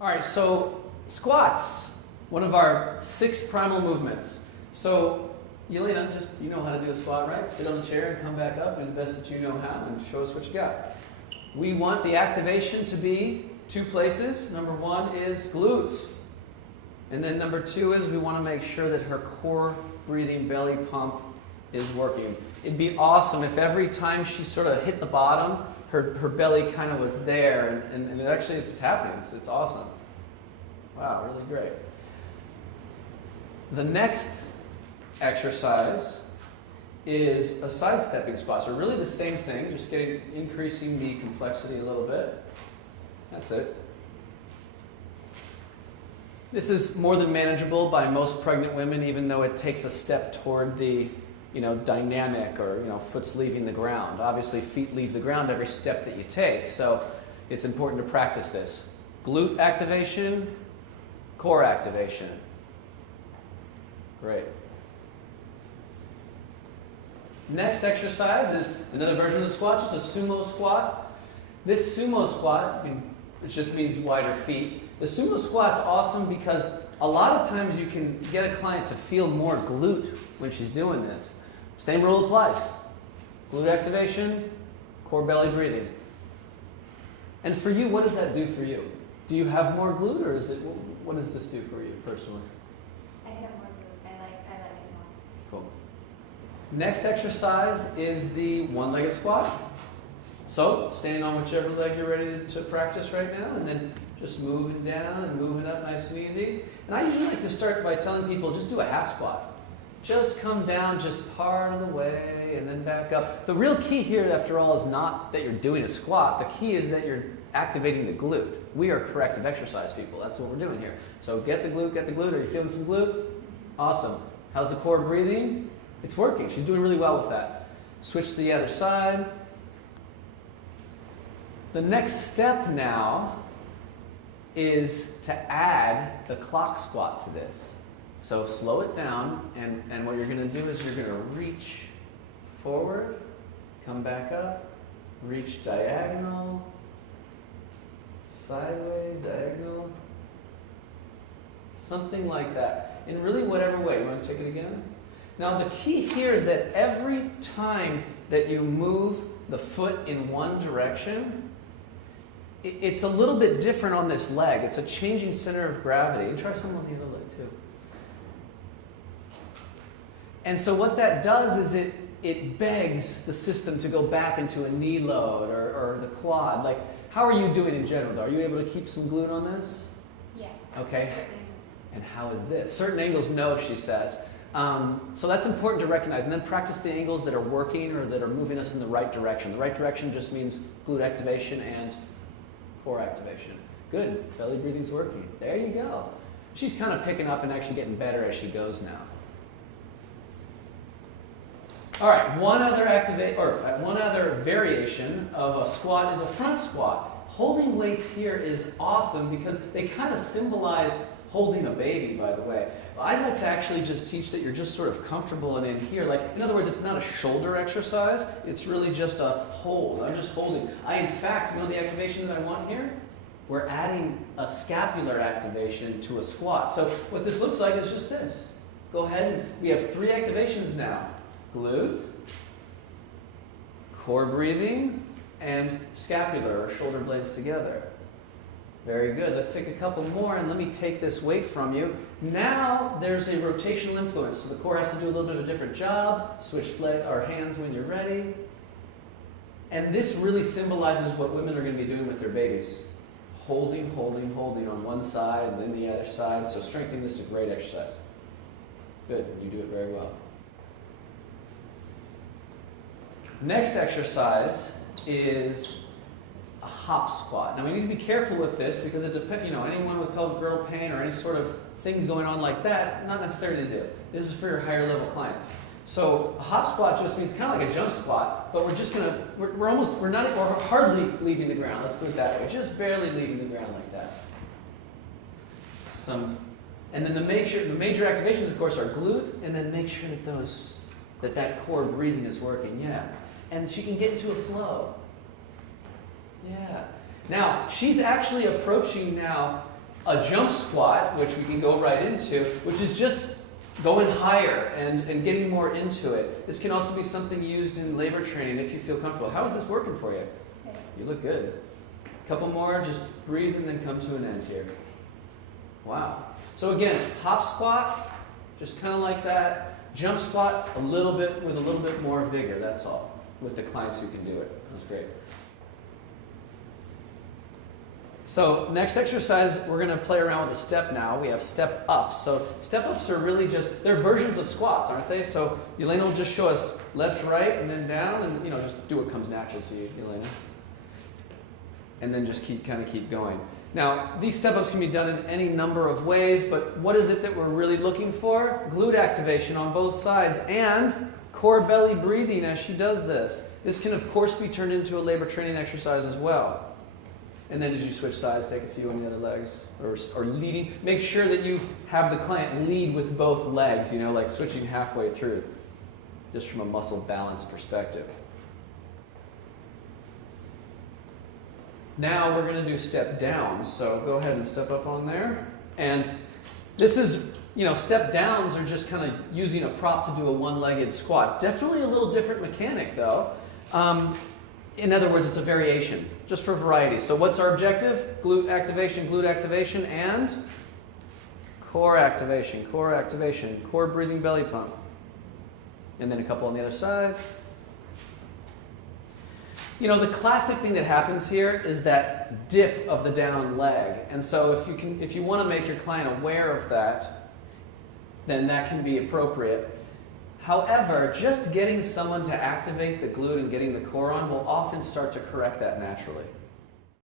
All right, so squats, one of our 6 primal movements. So, Yelena, just you know how to do a squat, right? Sit on the chair and come back up, do the best that you know how, and show us what you got. We want the activation to be 2 places. Number 1 is glute. And then number 2 is we want to make sure that her core breathing belly pump is working. It'd be awesome if every time she sort of hit the bottom, her belly kind of was there, and it actually is happening. It's awesome. Wow, really great. The next exercise is a sidestepping squat. So really the same thing, just increasing the complexity a little bit. That's it. This is more than manageable by most pregnant women, even though it takes a step toward the dynamic, or foot's leaving the ground. Obviously, feet leave the ground every step that you take, so it's important to practice this. Glute activation, core activation. Great. Next exercise is another version of the squat, just a sumo squat. This sumo squat, it just means wider feet. The sumo squat's awesome because a lot of times you can get a client to feel more glute when she's doing this. Same rule applies. Glute activation, core belly breathing. And for you, what does that do for you? Do you have more glute, or what does this do for you personally? I have more glute. I like it more. Cool. Next exercise is the one-legged squat. So, standing on whichever leg you're ready to practice right now, and then just moving down and moving up nice and easy. And I usually like to start by telling people, just do a half squat. Just come down just part of the way and then back up. The real key here, after all, is not that you're doing a squat. The key is that you're activating the glute. We are corrective exercise people. That's what we're doing here. So get the glute, get the glute. Are you feeling some glute? Awesome. How's the core breathing? It's working. She's doing really well with that. Switch to the other side. The next step now is to add the clock squat to this. So slow it down, and what you're going to do is you're going to reach forward, come back up, reach diagonal, sideways, diagonal, something like that. In really whatever way. You want to take it again? Now the key here is that every time that you move the foot in one direction, it's a little bit different on this leg. It's a changing center of gravity. And try some on the other leg too. And so what that does is it begs the system to go back into a knee load or the quad. Like, how are you doing in general, though? Are you able to keep some glute on this? Yeah. Okay. And how is this? Certain angles, no, she says. So that's important to recognize. And then practice the angles that are working or that are moving us in the right direction. The right direction just means glute activation and core activation. Good. Belly breathing's working. There you go. She's kind of picking up and actually getting better as she goes now. All right, one other variation of a squat is a front squat. Holding weights here is awesome because they kind of symbolize holding a baby, by the way. I'd like to actually just teach that you're just sort of comfortable and in here. Like, in other words, it's not a shoulder exercise. It's really just a hold. I'm just holding. In fact, the activation that I want here? We're adding a scapular activation to a squat. So what this looks like is just this. Go ahead, we have 3 activations now. Glute, core breathing, and scapular, or shoulder blades together. Very good. Let's take a couple more, and let me take this weight from you. Now there's a rotational influence, so the core has to do a little bit of a different job. Switch our hands when you're ready. And this really symbolizes what women are going to be doing with their babies. Holding, holding, holding on one side and then the other side. So strengthening this is a great exercise. Good. You do it very well. Next exercise is a hop squat. Now we need to be careful with this because it depends, anyone with pelvic girdle pain or any sort of things going on like that, not necessarily to do. This is for your higher level clients. So a hop squat just means kind of like a jump squat, but we're hardly leaving the ground. Let's put it that way. Just barely leaving the ground like that. And then the major activations, of course, are glute, and then make sure that that core breathing is working. Yeah. And she can get into a flow. Yeah. Now, she's actually approaching now a jump squat, which we can go right into, which is just going higher and getting more into it. This can also be something used in labor training if you feel comfortable. How is this working for you? Okay. You look good. A couple more, just breathe and then come to an end here. Wow. So again, hop squat, just kind of like that. Jump squat, a little bit with a little bit more vigor, that's all. With the clients who can do it. That's great. So next exercise, we're going to play around with a step now. We have step ups. So step ups are really just, they're versions of squats, aren't they? So Elena will just show us left, right, and then down, and just do what comes natural to you, Elena. And then just keep going. Now, these step ups can be done in any number of ways, but what is it that we're really looking for? Glute activation on both sides and core belly breathing as she does this. This can, of course, be turned into a labor training exercise as well. And then as you switch sides, take a few on the other legs, or leading. Make sure that you have the client lead with both legs, like switching halfway through, just from a muscle balance perspective. Now we're going to do step downs, so go ahead and step up on there. And this is, step downs are just kind of using a prop to do a one-legged squat. Definitely a little different mechanic, though. In other words, it's a variation, just for variety. So what's our objective? Glute activation, and core activation, core breathing belly pump. And then a couple on the other side. The classic thing that happens here is that dip of the down leg. And so if you want to make your client aware of that, then that can be appropriate. However, just getting someone to activate the glute and getting the core on will often start to correct that naturally.